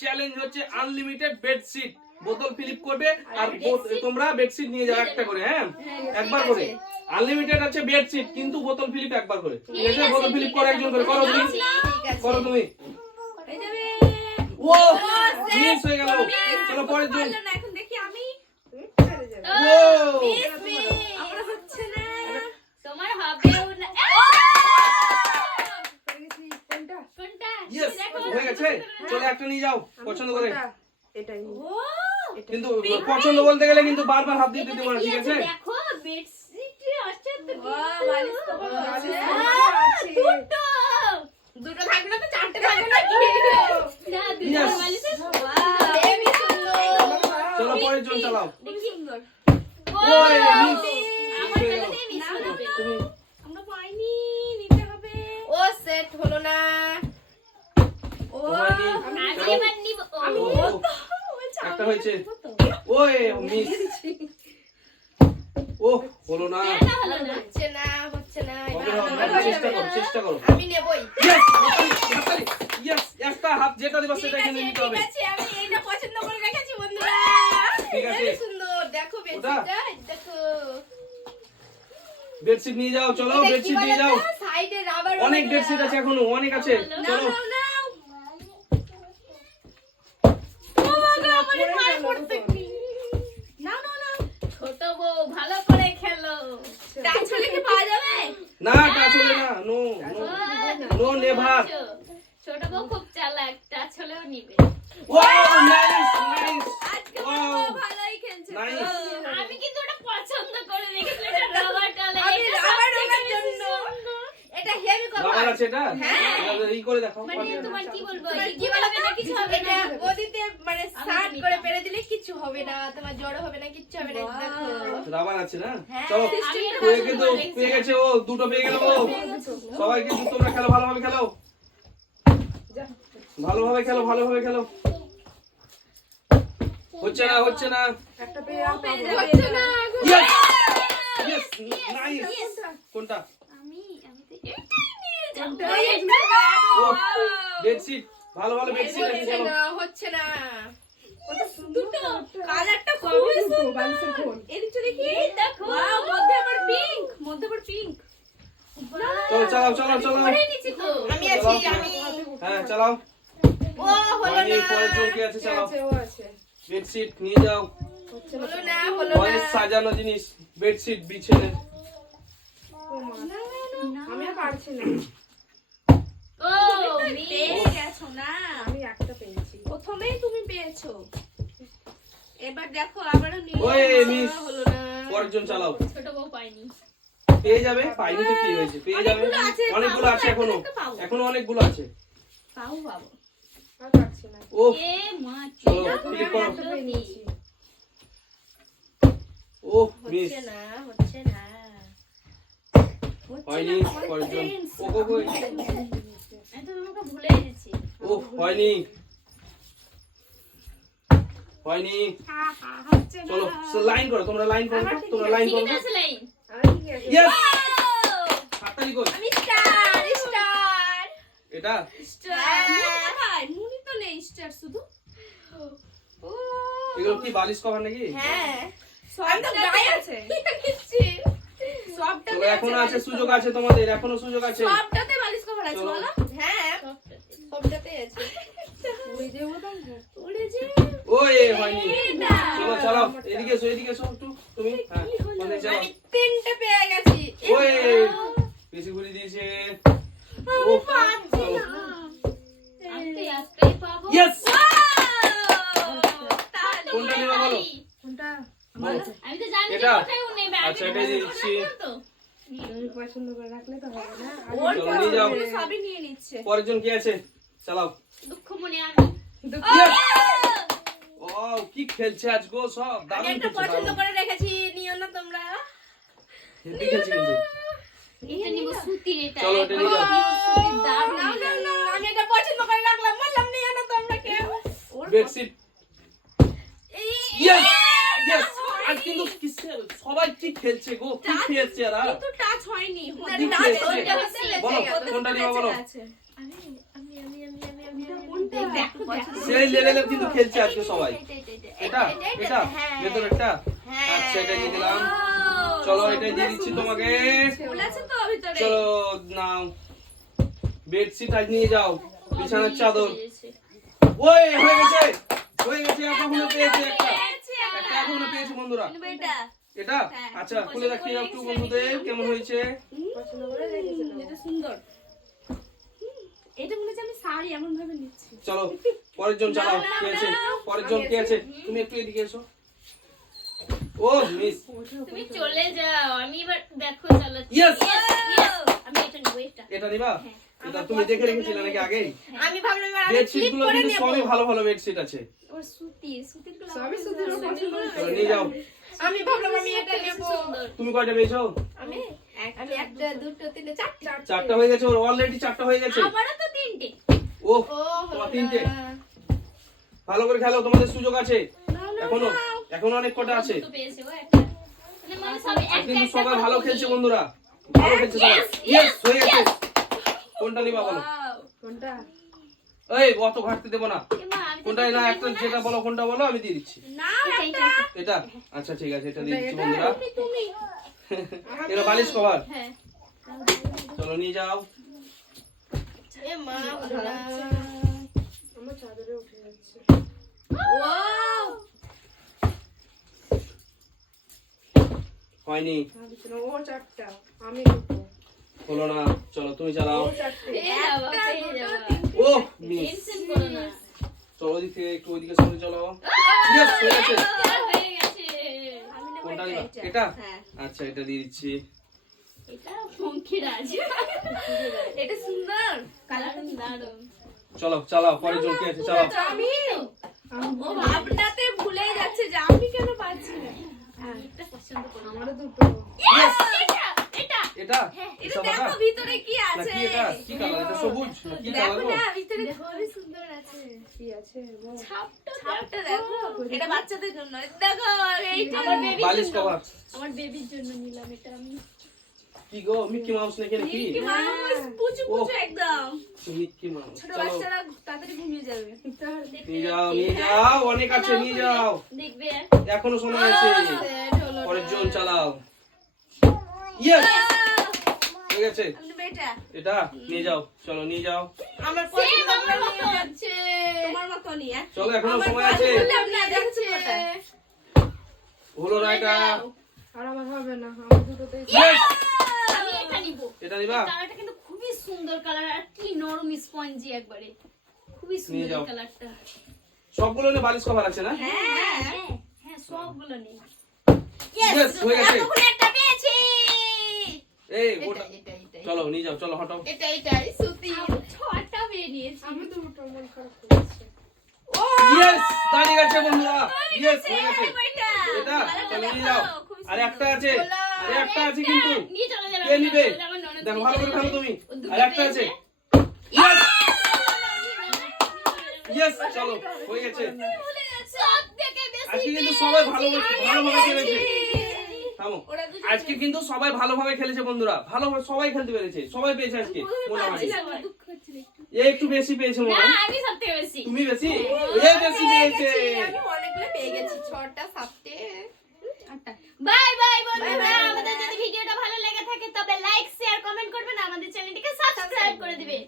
Challenge হচ্ছে unlimited bedsheet. বোতল Philip করবে আর তোমরা বেডশিট নিয়ে যাও একটা করে। হ্যাঁ, একবার করে আনলিমিটেড আছে বেডশিট, কিন্তু বোতল ফিলিপ একবার করে। ঠিক আছে, বোতল ফিলিপ করে একজন করে করো তুমি, করো তুমি। ও মিস হয়ে গেল। চলো পরের জন। এখন দেখি আমি ও আমার হচ্ছে না। তোমার হবেও না। কোনটা? ইয়েস হয়ে গেছে। চলো একটা নিয়ে যাও পছন্দ করে। এটাই ও কিন্তু পছন্দ বলতে গেলে কিন্তু বারবার হাত দিতে দেবো না, ঠিক আছে? দেখো বেডশিট আছে তো। বালিশ কভার আছে। দুটো। দুটো থাকবে না তো চারটে থাকবে নাকি? না, দুটো Yes. বালিশ আছে। হেভি সুন্দর। চলো পরের জন চালাও। খুব সুন্দর। ওই মিস আমার হয়ে কাছে গেল। মিস না, হলো। না, তুমি আমরা পাইনি, নিতে হবে। ও সেট হলো না। ও হয়নি। আমি চলো। এবার নিব। ও, একটা হয়েছে। ওই মিস। ও হলো না। কেন হলো না? হচ্ছে না, হচ্ছে না। হবে এবার হবে, আমার চেষ্টা হয়ে করো, যাবে। চেষ্টা করো। আমি নেবই। ইয়েস হাততালি। ইয়েস একটা হাত যেটা দিবা সেটা কিনে নিতে হবে। ঠিক আছে, আমি এইটা পছন্দ করে রেখেছি বন্ধুরা। ঠিক আছে, হেভি সুন্দর। দেখো বেডশিটটা, দেখো। বেডশিট নিয়ে যাও। চলো এটা কি বেডশিট বলে নিয়ে যাও। না? সাইডে রাবার অনেক বেডশিট আছে এখনো, অনেক আছে। নাও চলো নাও নাও। ও বাবা, আমার পায়ে পড়তে কি? নাও নাও নাও। ছোট বউ ভালো করে খেলো। টাচ হলে কি পাওয়া যাবে? না টাচ হবে না। No no no never. ছোট বউ খুব চালাক, টাচ হলেও নিবে। Wow nice nice. আজকে Wow. বাবা ভালোই খেলছে তো। Nice. আমি কিন্তু ওটা পছন্দ করে রেখেছিলাম, এটা রাবার টালে। আমি এটা রাবার সবথেকে টালের বেশি জন্য। সুন্দর। এটা হেভি রাবার কভার। আছে এটা? হ্যাঁ। এটা ই করে দেখাও। মানে তোমার কি বলবো, তোমার কি হবে না কিছু হবে না। এটা গদিতে মানে সার্ট নিতাম। করে পেরে দিলে কিছু হবে না, তোমার জড়ো হবে না, কিচ্ছু হবে না। Wow. দেখো রাবার আছে না? হ্যাঁ। চলো আমি এটা পেয়ে পছন্দ গেছে, করে পেয়ে রেখেছিলাম। গেছে ও, দুটো পেয়ে গেল ও। সবাই কিন্তু তোমরা খেলো, ভালোভাবে খেলো। ভালোভাবে খেলো, ভালোভাবে খেলো। হচ্ছে না, হচ্ছে না। একটা পেয়ে আর পেয়ে পাবো। যাবে। হচ্ছে না। Yes yes nice. কোনটা? আমি তো এটাই নিয়ে যাবো। ও বেডশিট, ভালো ভালো বেডশিট আছে। হচ্ছে চলো না, হচ্ছে না। দুটো কালারটা খুবই সুন্দর। এদিকটা দেখি। এই দেখো। ওয়াও, মধ্যে আবার পিঙ্ক, মধ্যে আবার পিঙ্ক। চলো চালাও চালাও চালাও। পরে নিচ্ছি তো। আমি আছি, আমি। হ্যাঁ চালাও। ও হলো হয়নি, না। পরের জন কি আছে চালাও। ও আছে। বেডশিট নিয়ে যাও। হলো না, হলো অনেক না। সাজানো জিনিস, বেডশিট বিছানে। আমি আর পারছি না। ও পেয়ে মিস। গেছো না? আমি একটা পেয়েছি। প্রথমেই তুমি পেয়েছো। এবার দেখো আবারও নিয়ে ওই মিস। হলো না। পরের জন চালাও। ছোট বউ পাইনি। পেয়ে যাবে, পাইনি তো কি হয়েছে, পেয়ে যাবে। অনেকগুলো আছে, অনেকগুলো আছে এখনো, একটা পাবো। এখনো অনেকগুলো আছে। পাবো পাবো। আর পারছি না। ও এ মা চলো কি ক্লিক করো। একটা পেয়ে নিয়েছি। ও মিস হচ্ছে না, হচ্ছে না। হয়নি। পরের জন ও গো গো। আমি তো তোমাকে ভুলে গেছি। ও হয়নি, হয়নি। হচ্ছে না। চলো লাইন করো, তোমরা লাইন করো, তোমরা লাইন করো। ঠিক আছে লাইন। আর কি আছে? ইয়েস হাততালি কই। আমি স্টার স্টার এটা স্টার। মুন কোথায়? মুনি তো নেই, স্টার শুধু। ও এগুলো কি বালিশ কভার নাকি? হ্যাঁ। আমি তো গায়ে আছে। নিচ্ছি। সবটাতে চলো এখনো আছে, সুযোগ আছে তোমাদের, এখনো সুযোগ আছে। সবটাতে বালিশ কভার আছে চলো। বলো। হ্যাঁ, সবটাতেই আছে। উড়ে যে ওই হয়নি। চলো চালাও, এদিকে এসো, এদিকে এসো একটু তুমি। হ্যাঁ মানে চালাও। আমি তিনটে পেয়ে গেছি। ওই বেশি ঘুরে দিয়েছে। ও চলো আমি তো একটাই পাবো। ইয়েস তাহলে কোনটা নেবে বলো? কোনটা? বলো। আমি তো জানি যে এটা? কোথায় নেবে। আমি আচ্ছা, তো এটাই পছন্দ দিচ্ছি। করবো তো। তুমি পছন্দ করে রাখলে তো হবে না। আর ওর চলো, নিয়ে যাও। পছন্দের সবই নিয়ে নিচ্ছে। পরের জন কি আছে? চালাও। দুঃখ মনে আমি। Yes! ও কি খেলছে আজ গো, সব আমি দারুণ একটা খেলছে, পছন্দ দারুণ। করে রেখেছি, নিও না তোমরা। হেব্বি খেলছে কিন্তু। এটা নিব সুতির এটা। চলো, এটা নিয়ে যাও। সুতির দারুণ না, না, লাগে। না, আমি এটা পছন্দ করে রাখলাম, বললাম নিও না তোমরা কেউ। বেডশিট। ইয়েস ইয়েস আজ কিন্তু সবাই কি খেলছে গো, কি খেলছে এরা? কিন্তু টাচ হয়নি। না, ঠিক না, খেলছে। ওইটা হচ্ছে লেগে বলো গেল। কোনটা নিবা বলো। দেখো পছন্দ সেই লেভেলে কিন্তু খেলছে আজকে সবাই। এটা এটা ভেতরেরটা, আচ্ছা এটা দিয়ে দিলাম। চলো এটা দিয়ে দিচ্ছি তোমাকে। ফুল আছে তো ভিতরে। চলো নাও, বেডশিট আজ নিয়ে যাও, বিছানার চাদর। ওই হয়ে গেছে, হয়ে গেছে। এখনো পেয়েছে একটা, একটা এখনো পেয়েছে বন্ধুরা। এটা আচ্ছা খুলে দেখিয়ে একটু বন্ধুদের কেমন হয়েছে। পছন্দ করে রেখেছিলাম। এটা সুন্দর। এটা মনে হচ্ছে আমি শাড়ি এমন ভাবে নিচ্ছি। চলো পরের জন চালাও। কে আছে পরের জন? কে আছে? তুমি একটু এদিকে এসো। ও মিস, তুমি চলে যাও, আমি এবার দেখো চালাচ্ছি। ইয়েস, আমি এটা নেবো, এটা এটা নিবা? এটা তুমি দেখে রেখেছিলে নাকি আগেই? আমি ভাবলাম এবার আমি বেডশিট ফ্লিপ গুলো করে কিন্তু নেব। সবই ভালো ভালো বেডশিট আছে। ওর সুতির গুলো সবই সুতির ওর পছন্দ চলো হয়েছে। নিয়ে যাও। আমি ভাবলাম আমি এটা নেব। তুমি কয়টা পেয়েছো? আমি একটা দুটো তিনটে চারটা। চারটা হয়ে গেছে ওর, অলরেডি চারটা হয়ে গেছে। আমারও তো 3টে। ও ও তোমার তিনটে। ভালো করে খেলো, তোমাদের সুযোগ আছে এখনো, এখনো অনেক কটা আছে। তো পেয়েছে ও একটা। মানে সব আর একটা কিন্তু একটা সবাই ভালো করে খেলছে নিয়ে। বন্ধুরা, ভালো খেলছে সবাই। ইয়েস হয়ে গেছে। কোনটা নিবা বলো? কোনটা? এই অত ঘাটতে দেবো না। এমা, আমি তো কোনটা না একটা যেটা বলো, কোনটা বলো আমি দিয়ে দিচ্ছি। না এটা। এটা আচ্ছা ঠিক আছে, এটা দিয়ে দিচ্ছি এটা, বন্ধুরা। তুমি এটা বালিশ কভার। হ্যাঁ। চলো নিয়ে যাও। এ মা ভালো লাগছে। আমার চাদরে উঠে যাচ্ছে। ওয়াও হয়নি, ভাবছিলাম ও চারটা, আমি দুটো। হলো না। চলো তুমি চালাও। ও চারটে। পেয়ে যাবো, পেয়ে যাবো। ও মিস। টেনশন করো না। চলো ওদিক থেকে একটু ওইদিকে সরে চলো। ইয়েস হয়ে গেছে। হয়ে গেছে। আমি নেব কোনটা এটা, নিবা? এটা। এটা হ্যাঁ আচ্ছা এটা দিয়ে দিচ্ছি। এটা পঙ্খিরাজ। এটা সুন্দর দারুণ, দারুণ। চলো চালাও, পরের জন কে আছে চালাও। আমি ও ভাবনাতে ভুলেই যাচ্ছে যে আমি কেন পাচ্ছি না। এটা পছন্দ করো। আমারও দুটো। ইয়েস এটা, এটা। এটা এটা সাদাটা? দেখো ভিতরে কি না আছে। কি এটা? কি কালার? এটা সবুজ না কি দেখো কালার গো? না ভিতরে খুবই সুন্দর আছে। কি আছে গো? ছাপটা দেখো। এটা বাচ্চাদের জন্য। দেখো এইটা আমার বেবির বালিশ জন্য। কভার। আমার বেবির জন্য নিলাম এটা আমি। কি গো মিকি মাউস নাকি নাকি? মিকি মাউস পুচু পুচু একদম। Mickey mouse. ছোট চলো বাচ্চারা তাড়াতাড়ি ঘুমিয়ে যাবে। নিয়ে যাও, নিয়ে যাও, অনেক আছে নিয়ে যাও, দেখবে। এখনো সময় আছে। সেট হলো না। পরের জন চালাও। ইয়েস হয়ে গেছে। আমি নেব এটা। এটা নিয়ে যাও, চলো নিয়ে যাও। আমার সেম পছন্দ আমার করে মতো নিয়ে হচ্ছে। তোমার মতনই চলো এখনো আমার সময় আছে। পছন্দ না নিয়ে দেখছি যাচ্ছে। হলো না এটা। আর আমার হবে না, আমার দুটোতেই। ইয়েস আমি এটা নিব। এটা নিবা? কালারটা কিন্তু খুবই সুন্দর কালার, আর কি নরম স্পঞ্জি একবারে। খুবই নিয়ে সুন্দর যাও। এই কালারটা। সবগুলো নিয়ে বালিশ কভার আছে না? হ্যাঁ হ্যাঁ, সবগুলো নেই। ইয়েস হয়ে গেছে। এতক্ষণ একটা পেয়েছি। এই এটা ওটা এটা এটা চলো নিয়ে যাও, চলো হটাও। এটা এটাই সুতি। আমি 6টা পেয়ে নিয়েছি। আমি দুটো মন খারাপ করেছে। ইয়েস দাঁড়িয়ে গেছে বন্ধুরা। ইয়েস হয়ে গেছে। এটা এটা চলো নিয়ে যাও। আর একটা আছে, আর একটা আছে একটা কিন্তু। নিয়ে চলে যাবে, কে আমি নিবে? চলে যাবো, আমার ননদ দেখো নিয়ে ভালো করে চলে খেলো যাবে। তুমি। ও দুটো আর একটা আছে। পেয়েছে। ইয়েস ইয়েস চলো হয়ে গেছে। সব থেকে বেশি আজকে কিন্তু সবাই ভালোভাবে খেলেছে। থামো। ওরা দুটো আজকে কিন্তু সবাই ভালোভাবে খেলেছে বন্ধুরা, ভালোভাবে সবাই খেলতে পেরেছে, সবাই পেয়েছে আজকে মোটামুটি। আমার দুঃখ হচ্ছিল একটু। এ একটু বেশি পেয়েছে মনে না, হয়। আমি সব থেকে বেশি। তুমি বেশি, এ বেশি পেয়েছে। আমি অনেকগুলো পেয়ে গেছি, 6টা 7টে। বাই বাই বন্ধুরা, আমাদের যদি ভিডিওটা ভালো লেগে থাকে তবে লাইক শেয়ার কমেন্ট করবেন, আমাদের চ্যানেলটিকে সাবস্ক্রাইব করে দিবেন।